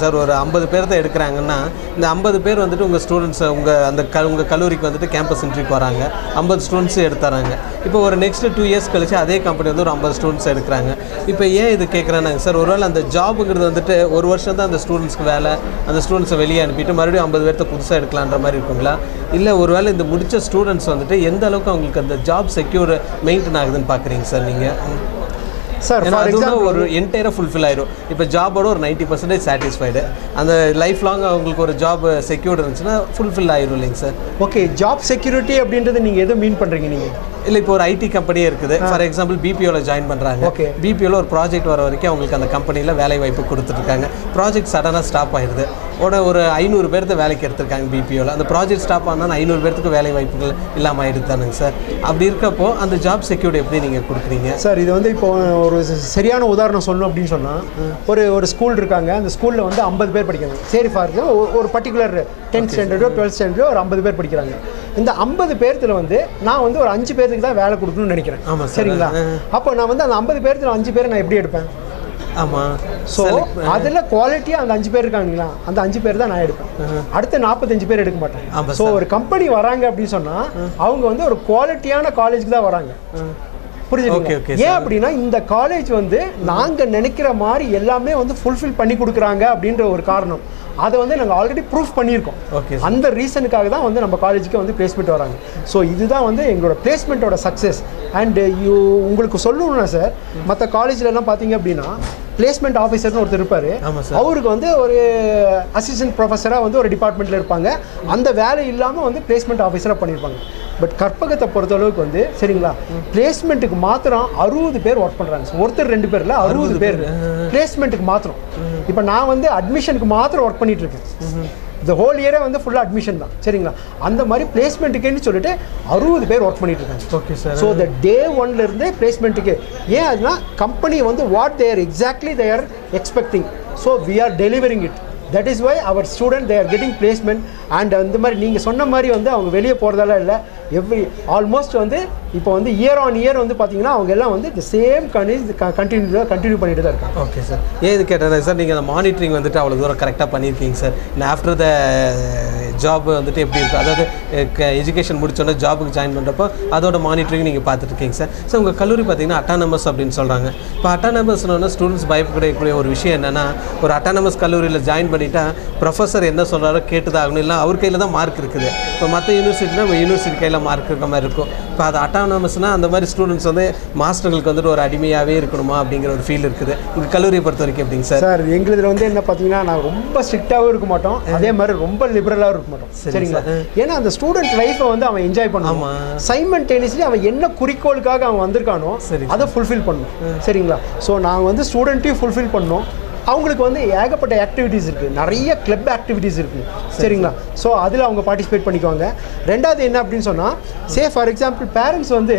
Sir ஒரு 50 பேர் தான் எடுக்கிறாங்கன்னா இந்த 50 பேர் வந்துட்டு உங்கள் ஸ்டூடெண்ட்ஸ் உங்கள் கல்லூரிக்கு வந்துட்டு கேம்பஸ் இன்டர்வியூக்கு வராங்க 50 ஸ்டூடெண்ட்ஸ் எடுத்துறாங்க. இப்போ ஒரு நெக்ஸ்ட் 2 இயர்ஸ் கழிச்சு அதே கம்பெனி வந்து ஒரு 50 ஸ்டூடெண்ட்ஸ் எடுக்கிறாங்க. இப்போ ஏன் இது கேட்குறாங்க சார்? ஒருவேளை அந்த ஜாபுங்கிறது வந்துட்டு ஒரு வருஷம் தான் அந்த ஸ்டூடெண்ட்ஸ்க்கு வேலை, அந்த ஸ்டூடெண்ட்ஸை வெளியே அனுப்பிட்டு மறுபடியும் 50 பேர்த்த புதுசாக எடுக்கலான்ற மாதிரி இருக்குங்களா? இல்லை ஒருவேளை இந்த முடித்த ஸ்டூடெண்ட்ஸ் வந்துட்டு எந்த அளவுக்கு அவங்களுக்கு அந்த ஜாப் செக்யூர் மெயின்டைன் ஆகுதுன்னு பார்க்குறீங்க சார் நீங்கள்? சார் ஃபார் எக்ஸாம்பிள் ஒரு என்டையராக ஃபுல்ஃபில் ஆயிடும். இப்போ ஜாபோட ஒரு 90% சாட்டிஸ்ஃபைடு, அந்த லைஃப் லாங் அவங்களுக்கு ஒரு ஜாப் செக்யூர்டு இருந்துச்சுன்னா ஃபுல்ஃபில் ஆயிடும் இல்லைங்க சார்? ஓகே, ஜாப் செக்யூரிட்டி அப்படின்றது நீங்கள் எதை மீன் பண்ணுறீங்க நீங்கள்? இல்லை, இப்போ ஒரு ஐடி கம்பெனியே இருக்குது. ஃபார் எக்ஸாம்பிள் பிபிஓவில் ஜாயின் பண்ணுறாங்க. ஓகே, பிபிஓவில் ஒரு ப்ராஜெக்ட் வர வரைக்கும் அவங்களுக்கு அந்த கம்பெனியில் வேலை வாய்ப்பு கொடுத்துட்ருக்காங்க. ப்ராஜெக்ட் சடனாக ஸ்டாப் ஆயிடுது. ஒரு 500 பேர்த்த வேலைக்கு எடுத்திருக்காங்க பிபிஓவில். அந்த ப்ராஜெக்ட் ஸ்டாப் ஆனால் 500 பேர்த்துக்கு வேலை வாய்ப்புகள் இல்லாமல் ஆகிடுது தானுங்க சார். அப்படி இருக்கப்போ அந்த ஜாப் செக்யூரிட்டி எப்படி நீங்கள் கொடுக்குறீங்க சார்? இது வந்து இப்போ ஒரு சரியான உதாரணம் சொல்லணும் அப்படின்னு சொன்னால், ஒரு ஸ்கூல் இருக்காங்க. அந்த ஸ்கூலில் வந்து 50 பேர் படிக்கிறாங்க. சரி, ஃபார் எக்ஸாம்பிள் ஒரு பர்டிகுலர் 10th ஸ்டாண்டர்டோ 12th ஸ்டாண்டர்டோ ஒரு 50 பேர் படிக்கிறாங்க. இந்த 50 பேர்த்துல வந்து நான் வந்து ஒரு 5 பேருக்கு தான் வேலை கொடுக்கணும்னு நினைக்கிறேன். சரிங்களா? அப்போ நான் வந்து அந்த 50 பேர்த்துல 5 பேரை நான் எப்படி எடுப்பேன்? ஆமாம். ஸோ அதில் குவாலிட்டியாக அந்த 5 பேர் இருக்காங்களா, அந்த 5 பேர் தான் நான் எடுப்பேன். அடுத்த 45 பேர் எடுக்க மாட்டேன். ஸோ ஒரு கம்பெனி வராங்க அப்படின்னு சொன்னால் அவங்க வந்து ஒரு குவாலிட்டியான காலேஜுக்கு தான் வராங்க. புரியுதுங்க? ஏன் அப்படின்னா இந்த காலேஜ் வந்து நாங்கள் நினைக்கிற மாதிரி எல்லாமே வந்து ஃபுல்ஃபில் பண்ணி கொடுக்குறாங்க அப்படின்ற ஒரு காரணம். அதை வந்து நாங்கள் ஆல்ரெடி ப்ரூஃப் பண்ணியிருக்கோம். அந்த ரீசனுக்காக தான் வந்து நம்ம காலேஜுக்கு வந்து பிளேஸ்மெண்ட் வராங்க. ஸோ இதுதான் வந்து எங்களோட பிளேஸ்மெண்ட்டோட சக்ஸஸ். அண்டு உங்களுக்கு சொல்லணும்னா சார், மற்ற காலேஜ்லலாம் பார்த்தீங்க அப்படின்னா பிளேஸ்மெண்ட் ஆஃபீஸர்னு ஒருத்தர் இருப்பார். அவருக்கு வந்து ஒரு அசிஸ்டன்ட் ப்ரொஃபஸராக வந்து ஒரு டிபார்ட்மெண்ட்டில் இருப்பாங்க. அந்த வேலை இல்லாமல் வந்து பிளேஸ்மெண்ட் ஆஃபீஸராக பண்ணியிருப்பாங்க. பட் கற்பகத்தை பொறுத்தளவுக்கு வந்து சரிங்களா, பிளேஸ்மெண்ட்டுக்கு மாத்திரம் 60 பேர் ஒர்க் பண்ணுறாங்க. ஒருத்தர் 2 பேரில் 60 பேர் பிளேஸ்மெண்ட்டுக்கு மாத்திரம். இப்போ நான் வந்து அட்மிஷனுக்கு மாத்திரம் ஒர்க் பண்ணிட்டு இருக்கேன். இந்த ஹோல் இயரே வந்து ஃபுல்லாக அட்மிஷன் தான். சரிங்களா? அந்த மாதிரி பிளேஸ்மெண்ட்டுக்குன்னு சொல்லிட்டு 60 பேர் ஒர்க் பண்ணிட்டு இருக்காங்க. Okay sir. So the day ஒன்லேருந்து பிளேஸ்மெண்ட்டுக்கு ஏன் அதுனா கம்பெனி வந்து what they're exactly they're expecting. So we are delivering it. That is why our student they are getting placement. And அந்த மாதிரி நீங்கள் சொன்ன மாதிரி வந்து அவங்க வெளியே போகிறதால இல்லை, ஆல்மோஸ்ட் வந்து இப்போ வந்து இயர் ஆன் இயர் வந்து பார்த்தீங்கன்னா அவங்க எல்லாம் வந்து த சேம் கண்டினியூ பண்ணிட்டு தான் இருக்காங்க. Okay sir. ஏன் இது கேட்டேன் சார், நீங்கள் அந்த மானிட்டரிங் வந்துட்டு அவ்வளோ தூரம் கரெக்டாக பண்ணியிருக்கீங்க சார். ஆஃப்டர் த ஜாப் வந்துட்டு எப்படி இருக்கும், அதாவது எஜுகேஷன் முடிச்சோன்னே ஜாபுக்கு ஜாயின் பண்ணுறப்போ அதோட மானிட்டரிங் நீங்கள் பார்த்துட்ருக்கீங்க சார். ஸோ உங்கள் கல்லூரி பார்த்தீங்கன்னா அட்டானமஸ் அப்படின்னு சொல்கிறாங்க. இப்போ அட்டானமஸ்னு ஸ்டூடெண்ட்ஸ் பயப்படக்கூடிய ஒரு விஷயம் என்னென்னா, ஒரு அட்டானமஸ் கல்லூரியில் ஜாயின் பண்ணிட்டா ப்ரொஃபஸர் என்ன சொல்கிறாரோ கேட்டு தான் ஆகணும், இல்லை அவர் கையில் தான் மார்க் இருக்குது. இப்போ மற்ற யூனிவர்சிட்டினா யூனிவர்சிட்டி கையில் மார்க் இருக்கிற மாதிரி இருக்கும். இப்போ அது அட்டானமஸ்னால் அந்த மாதிரி ஸ்டூடெண்ட்ஸ் வந்து மாஸ்டர்களுக்கு வந்துட்டு ஒரு அடிமையாகவே இருக்கணுமா அப்படிங்கிற ஒரு ஃபீல் இருக்குது. உங்கள் கல்லூரியை பொறுத்த வரைக்கும் எப்படிங்க சார்? சார் எங்களுதில் வந்து என்ன பார்த்தீங்கன்னா, நான் ரொம்ப ஸ்ட்ரிக்டாகவும் இருக்க மாட்டோம், அதே மாதிரி ரொம்ப லிபரலாகவும் இருக்க மாட்டோம். சரிங்களா? ஏன்னா அந்த ஸ்டூடெண்ட் லைஃப்பை வந்து அவன் என்ஜாய் பண்ணுவான். சைமல்டேனியஸ்லி அவன் என்ன குறிக்கோளுக்காக அவன் வந்திருக்கானோ அதை ஃபுல்ஃபில் பண்ணணும். சரிங்களா? ஸோ நாங்கள் வந்து ஸ்டூடெண்ட்டையும் ஃபுல்ஃபில் பண்ணோம். அவங்களுக்கு வந்து ஏகப்பட்ட ஆக்டிவிட்டீஸ் இருக்குது, நிறைய கிளப் ஆக்டிவிட்டீஸ் இருக்குது. சரிங்களா? ஸோ அதில் அவங்க பார்ட்டிசிபேட் பண்ணிக்குவாங்க. ரெண்டாவது என்ன அப்படின்னு சொன்னால், ஃபார் எக்ஸாம்பிள் பேரண்ட்ஸ் வந்து,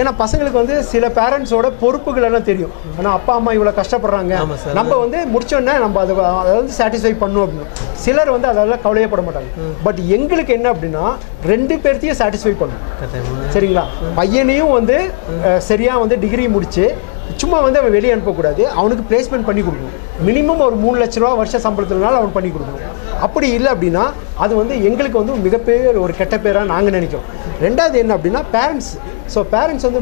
ஏன்னா பசங்களுக்கு வந்து சில பேரண்ட்ஸோட பொறுப்புகள் எல்லாம் தெரியும். ஆனால் அப்பா அம்மா இவ்வளோ கஷ்டப்படுறாங்க, நம்ம வந்து முடிச்சோடனே நம்ம அதை வந்து சாட்டிஸ்ஃபை பண்ணணும் அப்படின்னு சிலர் வந்து அதெல்லாம் கவலையப்பட மாட்டாங்க. பட் எங்களுக்கு என்ன அப்படின்னா 2 பேர்த்தையும் சாட்டிஸ்ஃபை பண்ணணும். சரிங்களா? பையனையும் வந்து சரியாக வந்து டிகிரி முடிச்சு சும்மா வந்து அவன் வெளியே அனுப்பக்கூடாது, அவனுக்கு பிளேஸ்மெண்ட் பண்ணி கொடுக்கணும். மினிமம் ஒரு 3 லட்ச ரூபா வருஷ சம்பளத்தினால அவன் பண்ணி கொடுக்கணும். அப்படி இல்லை அப்படின்னா அது வந்து எங்களுக்கு வந்து மிகப்பெரிய ஒரு கெட்ட பேராக நாங்கள் நினைக்கிறோம். ரெண்டாவது என்ன அப்படின்னா பேரண்ட்ஸ். ஸோ பேரண்ட்ஸ் வந்து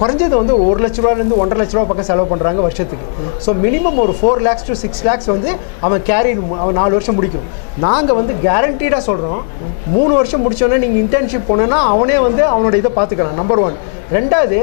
குறைஞ்சது வந்து 1 லட்ச ரூபாலேருந்து 1.5 லட்ச ரூபா பக்கம் செலவு பண்ணுறாங்க வருஷத்துக்கு. ஸோ மினிமம் ஒரு 4 lakhs to 6 lakhs வந்து அவன் அவன் 4 வருஷம் முடிக்கணும். நாங்கள் வந்து கேரண்டீடாக சொல்கிறோம், 3 வருஷம் முடித்தோன்னே நீங்கள் இன்டர்ன்ஷிப் போனோன்னா அவனே வந்து அவனோட இதை பார்த்துக்கலாம். நம்பர் 1. ரெண்டாவது,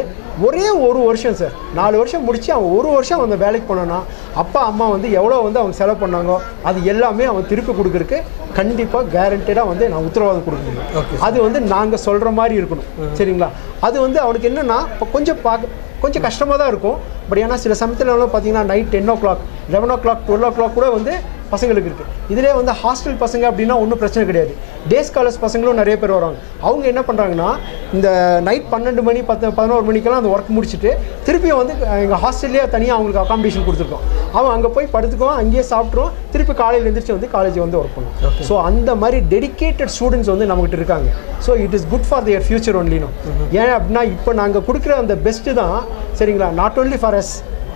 ஒரே 1 வருஷம் சார், 4 வருஷம் முடித்து அவன் 1 வருஷம் அந்த வேலைக்கு போனான்னா அப்பா அம்மா வந்து எவ்வளோ வந்து அவங்க செலவு பண்ணாங்க அது எல்லாமே அவன் திருப்பி கொடுக்குறதுக்கு கண்டிப்பாக கேரண்டடாக வந்து நான் உத்தரவாதம் கொடுக்க முடியும். அது வந்து நாங்கள் சொல்கிற மாதிரி இருக்கணும். சரிங்களா? அது வந்து அவனுக்கு என்னென்னா இப்போ கொஞ்சம் கஷ்டமாக தான் இருக்கும். பட் ஏன்னா சில சமயத்தில் பார்த்தீங்கன்னா நைட் 10 o'clock 11 o'clock 12 o'clock கூட வந்து பசங்களுக்கு இருக்குது. இதிலே வந்து ஹாஸ்டல் பசங்க அப்படின்னா ஒன்றும் பிரச்சனை கிடையாது. டே ஸ்காலர்ஸ் பசங்களும் நிறைய பேர் வராங்க. அவங்க என்ன பண்ணுறாங்கன்னா இந்த நைட் 12 மணி 11 மணிக்கெல்லாம் அந்த ஒர்க் முடிச்சுட்டு திருப்பியும் வந்து எங்கள் ஹாஸ்டல்லேயே தனியாக அவங்களுக்கு அகாமடேஷன் கொடுத்துருக்கோம். அவன் அங்கே போய் படுத்துக்குவான், அங்கேயே சாப்பிட்ருவோம், திருப்பி காலையில் எழுந்திரிச்சு வந்து காலேஜ் வந்து ஒர்க் பண்ணுவோம். ஸோ அந்த மாதிரி டெடிக்கேட்டட் ஸ்டூடெண்ட்ஸ் வந்து நம்மகிட்ட இருக்காங்க. So it is good for their future ஒன்லினும். ஏன் அப்படின்னா இப்போ நாங்கள் கொடுக்குற அந்த பெஸ்ட்டு தான் சரிங்களா, not only for us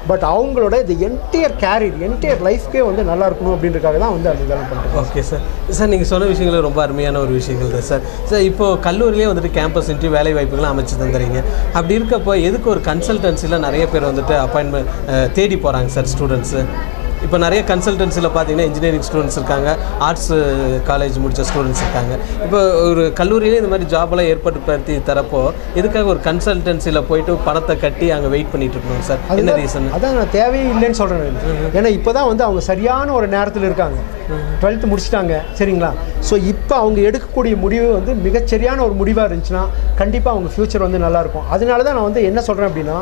but அவங்களோட இது என்டையர் கேரியர் என்டையர் லைஃப்க்கே வந்து நல்லா இருக்கணும் அப்படின்றதுக்காக தான் வந்து அது இதெல்லாம் பண்ணுறோம். Okay sir. சார் நீங்கள் சொன்ன விஷயங்கள் ரொம்ப அருமையான ஒரு விஷயங்கள் தான் சார். சார் இப்போது கல்லூரியிலே வந்துட்டு கேம்பஸ் இன்டர்வியூ வேலை வாய்ப்புகளும் அமைச்சு தந்துறீங்க. அப்படி இருக்கப்போ எதுக்கு ஒரு கன்சல்டன்சியில் நிறைய பேர் வந்துட்டு அப்பாயின்மெண்ட் தேடி போகிறாங்க சார் ஸ்டூடெண்ட்ஸு? இப்போ நிறைய கன்சல்டன்சியில் பார்த்தீங்கன்னா இன்ஜினியரிங் ஸ்டூடெண்ட்ஸ் இருக்காங்க, ஆர்ட்ஸ் காலேஜ் முடித்த ஸ்டூடெண்ட்ஸ் இருக்காங்க. இப்போ ஒரு கல்லூரியிலே இந்த மாதிரி ஜாபெல்லாம் ஏற்படுத்தி தரப்போ எதுக்காக ஒரு கன்சல்டன்சியில் போயிட்டு பணத்தை கட்டி அங்கே வெயிட் பண்ணிட்டு இருக்கணும் சார்? என்ன ரீசன்? அதான் நான் தேவையே இல்லைன்னு சொல்கிறேன். ஏன்னா இப்போ தான் வந்து அவங்க சரியான ஒரு நேரத்தில் இருக்காங்க. 12th முடிச்சிட்டாங்க சரிங்களா. ஸோ இப்போ அவங்க எடுக்கக்கூடிய முடிவு வந்து மிகச்சரியான ஒரு முடிவாக இருந்துச்சுன்னா கண்டிப்பாக அவங்க ஃப்யூச்சர் வந்து நல்லாயிருக்கும். அதனால தான் நான் வந்து என்ன சொல்கிறேன் அப்படின்னா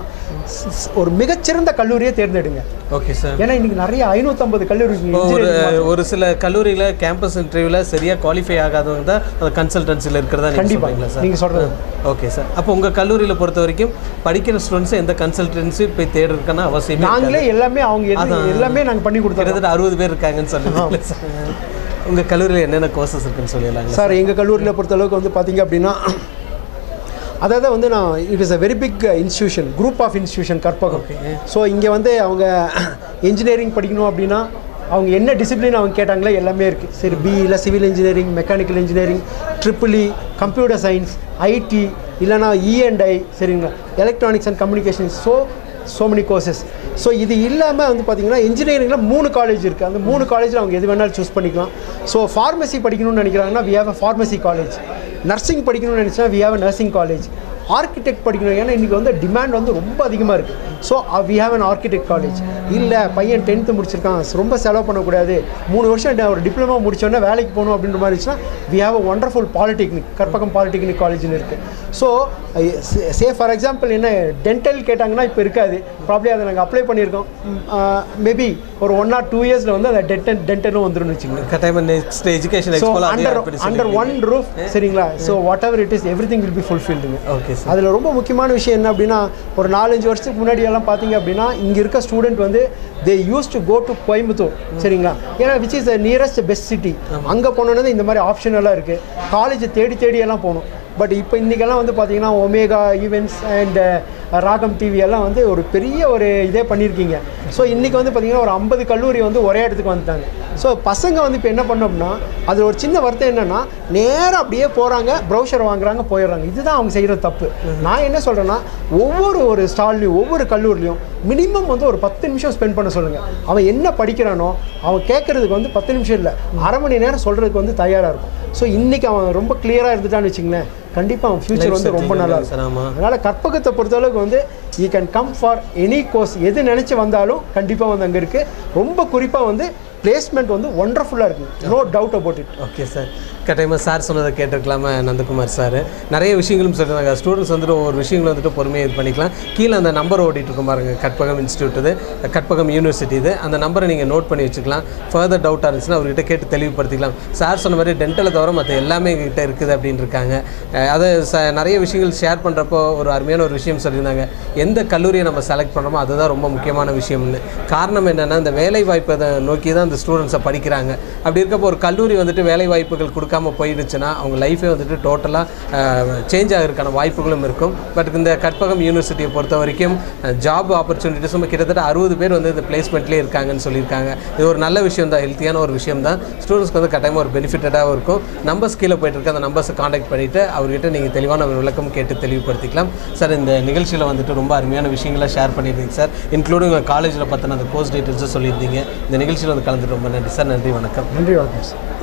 ஒரு மிகச்சிறந்த கல்லூரியை தேர்ந்தெடுங்க. Okay sir. ஏன்னா இன்றைக்கி நிறைய 550 கல்லூரி ஒரு சில கல்லூரியில் கேம்பஸ் இன்டர்வியூவில் சரியாக குவாலிஃபை ஆகாதவங்க தான் அந்த கன்சல்டன்சியில் இருக்கிறதா கண்டிப்பாக சார் நீங்கள் சொல்கிறது. Okay sir. அப்போ உங்கள் கல்லூரியில் பொறுத்த வரைக்கும் படிக்கிற ஸ்டூடெண்ட்ஸ் எந்த கன்சல்டன்சி போய் தேடுறதுக்கான அவசியம் நாங்களே எல்லாமே அவங்க எல்லாமே நாங்கள் பண்ணி கொடுத்தோம். கிட்டத்தட்ட 60 பேர் இருக்காங்கன்னு சொல்லுங்கள் சார். உங்கள் கல்லூரியில் என்னென்ன கோர்சஸ் இருக்குன்னு சொல்லிடலாங்க சார்? எங்கள் கல்லூரியில் பொறுத்தளவுக்கு வந்து பார்த்தீங்க அப்படின்னா அதாவது வந்து நான் it is a very big institution, group of institution Karpagam. So இங்கே வந்து அவங்க இன்ஜினியரிங் படிக்கணும் அப்படின்னா அவங்க என்ன டிசிப்ளின் அவங்க கேட்டாங்களே எல்லாமே இருக்குது. சரி பிஇயில் civil engineering, mechanical engineering, triple E, computer science, IT, இல்லைனா இஎன்ஐ, சரிங்களா, electronics and communication, so many courses. So இது இல்லாமல் வந்து பார்த்திங்கன்னா இன்ஜினியரிங்கில் 3 காலேஜ் இருக்குது. அந்த 3 காலேஜில் அவங்க எது வேணாலும் சூஸ் பண்ணிக்கலாம். ஸோ ஃபார்மசி படிக்கணும்னு நினைக்கிறாங்கன்னா we have a pharmacy college. Nursing படிக்கணும்னு நினச்சினா we have a nursing college. Architect படிக்கணும், ஏன்னா இன்றைக்கி வந்து டிமாண்ட் வந்து ரொம்ப அதிகமாக இருக்குது. So we have an architect college. இல்லை பையன் 10th முடிச்சிருக்கான், ரொம்ப செலவு பண்ணக்கூடாது, 3 வருஷம் ஒரு டிப்ளமோ முடிச்சோன்னா வேலைக்கு போகணும் அப்படின்ற மாதிரி இருந்துச்சுன்னா we have a wonderful polytechnic, Karpagam polytechnic காலேஜ்னு இருக்குது. ஸோ சே ஃபார் எக்ஸாம்பிள் என்ன டென்டல் கேட்டாங்கன்னா இப்போ இருக்காது, ப்ராப்ளி அதை நாங்கள் அப்ளை பண்ணியிருக்கோம். மேபி ஒரு 1 or 2 இயர்ஸில் வந்து அதை டென்டலும் வந்துடும் வச்சுக்கோங்க. Next education under one roof, சரிங்களா. So whatever it is everything will be ஃபுல்ஃபில்டுங்க. ஓகே. அதில் ரொம்ப முக்கியமான விஷயம் என்ன அப்படின்னா ஒரு 4-5 வருஷத்துக்கு முன்னாடி எல்லாம் பார்த்தீங்க அப்படின்னா இங்கே இருக்க ஸ்டூடெண்ட் வந்து they use to go to Coimbatore, சரிங்களா. ஏன்னா which is the nearest best city. அங்கே போனோன்னே இந்த மாதிரி ஆப்ஷன் எல்லாம் இருக்குது. காலேஜ் தேடி எல்லாம் போகணும். பட் இப்போ இன்றைக்கெல்லாம் வந்து பார்த்தீங்கன்னா ஒமேகா ஈவெண்ட்ஸ் அண்ட் ராகம் டிவி எல்லாம் வந்து ஒரு பெரிய ஒரு இதே பண்ணியிருக்கீங்க. ஸோ இன்றைக்கி வந்து பார்த்திங்கன்னா ஒரு 50 கல்லூரி வந்து ஒரே இடத்துக்கு வந்துட்டாங்க. ஸோ பசங்க வந்து இப்போ என்ன பண்ணோம்னா அதில் ஒரு சின்ன வருத்தம் என்னென்னா நேராக அப்படியே போகிறாங்க, ப்ரௌசர் வாங்குறாங்க, போயிடுறாங்க. இதுதான் அவங்க செய்கிற தப்பு. நான் என்ன சொல்கிறேன்னா ஒவ்வொரு ஸ்டால்லையும் ஒவ்வொரு கல்லூரிலையும் மினிமம் வந்து ஒரு 10 நிமிஷம் ஸ்பெண்ட் பண்ண சொல்லுங்கள். அவன் என்ன படிக்கிறானோ அவன் கேட்குறதுக்கு வந்து 10 நிமிஷம் இல்லை, அரை மணி நேரம் சொல்கிறதுக்கு வந்து தயாராக இருக்கும். ஸோ இன்றைக்கி அவன் ரொம்ப கிளியராக இருந்துட்டான்னு வச்சுங்களேன், கண்டிப்பாக அவன் ஃபியூச்சர் வந்து ரொம்ப நல்லா இருக்கும். அதனால் கற்பகத்தை பொறுத்தளவுக்கு வந்து you can come for any course, எது நினச்சி வந்தாலும் கண்டிப்பாக வந்து அங்கே இருக்குது. ரொம்ப குறிப்பாக வந்து பிளேஸ்மெண்ட் வந்து ஒண்டர்ஃபுல்லாக இருக்குது, no doubt about it. Okay sir. கட்டாயமாக சார் சொன்னதை கேட்டிருக்கலாமா நந்தகுமார் சார்? நிறைய விஷயங்களும் சொல்லியிருந்தாங்க. ஸ்டூடெண்ட்ஸ் வந்துட்டு ஒவ்வொரு விஷயங்களும் வந்துட்டு பொறுமையாக இது பண்ணிக்கலாம். கீழே அந்த நம்பர் ஓடிட்டு இருக்கும் பாருங்க, கற்பகம் இன்ஸ்டியூட் இது, கற்பகம் யூனிவர்சிட்டி இது. அந்த நம்பரை நீங்கள் நோட் பண்ணி வச்சுக்கலாம். ஃபர்தர் டவுட்டாக இருந்துச்சுன்னா அவர்கிட்ட கேட்டு தெளிவுபடுத்திக்கலாம். சார் சொன்ன மாதிரி டென்டலை தவிர மற்ற எல்லாமே எங்ககிட்ட இருக்குது அப்படின்னு இருக்காங்க. அதை நிறைய விஷயங்கள் ஷேர் பண்ணுறப்போ ஒரு அருமையான ஒரு விஷயம் சொல்லியிருந்தாங்க. எந்த கல்லூரியை நம்ம செலக்ட் பண்ணுறோமோ அதுதான் ரொம்ப முக்கியமான விஷயம்னு. காரணம் என்னென்னா இந்த வேலை வாய்ப்பை நோக்கி தான் அந்த ஸ்டூடெண்ட்ஸை படிக்கிறாங்க. அப்படி இருக்கப்போ ஒரு கல்லூரி வந்துட்டு வேலை வாய்ப்புகள் கொடுக்காம போயிடுச்சுன்னா அவங்க லைஃபே வந்துட்டு டோட்டலாக சேஞ்ச் ஆகிறதுக்கான வாய்ப்புகளும் இருக்கும். பட் இந்த கற்பகம் யூனிவர்சிட்டியை பொறுத்த வரைக்கும் ஜாப் ஆப்பர்ச்சுனிட்டிஸும் கிட்டத்தட்ட 60 பேர் வந்து இந்த பிளேஸ்மெண்ட்லேயே இருக்காங்கன்னு சொல்லியிருக்காங்க. இது ஒரு நல்ல விஷயம் தான், ஹெல்த்தியான ஒரு விஷயம் தான். ஸ்டூடெண்ட்ஸ்க்கு வந்து கட்டாயமாக ஒரு பெனிஃபிட்டடாகவும் இருக்கும். நம்பர்ஸ் கீழே போயிட்டு இருக்க அந்த நம்பர்ஸை காண்டாக்ட் பண்ணிவிட்டு அவர்கிட்ட நீங்கள் தெளிவான ஒரு விளக்கம் கேட்டு தெளிவுபடுத்திக்கலாம். சார் இந்த நிகழ்ச்சியில் வந்துட்டு ரொம்ப அருமையான விஷயங்களை ஷேர் பண்ணியிருந்தீங்க சார். இன்க்ளூடிங் காலேஜில் பார்த்தினா அந்த கோர்ஸ் டீட்டெயில்ஸும் சொல்லியிருந்தீங்க. இந்த நிகழ்ச்சியில் வந்து கலந்துட்டு ரொம்ப நன்றி சார். நன்றி, வணக்கம். நன்றி, வணக்கம் சார்.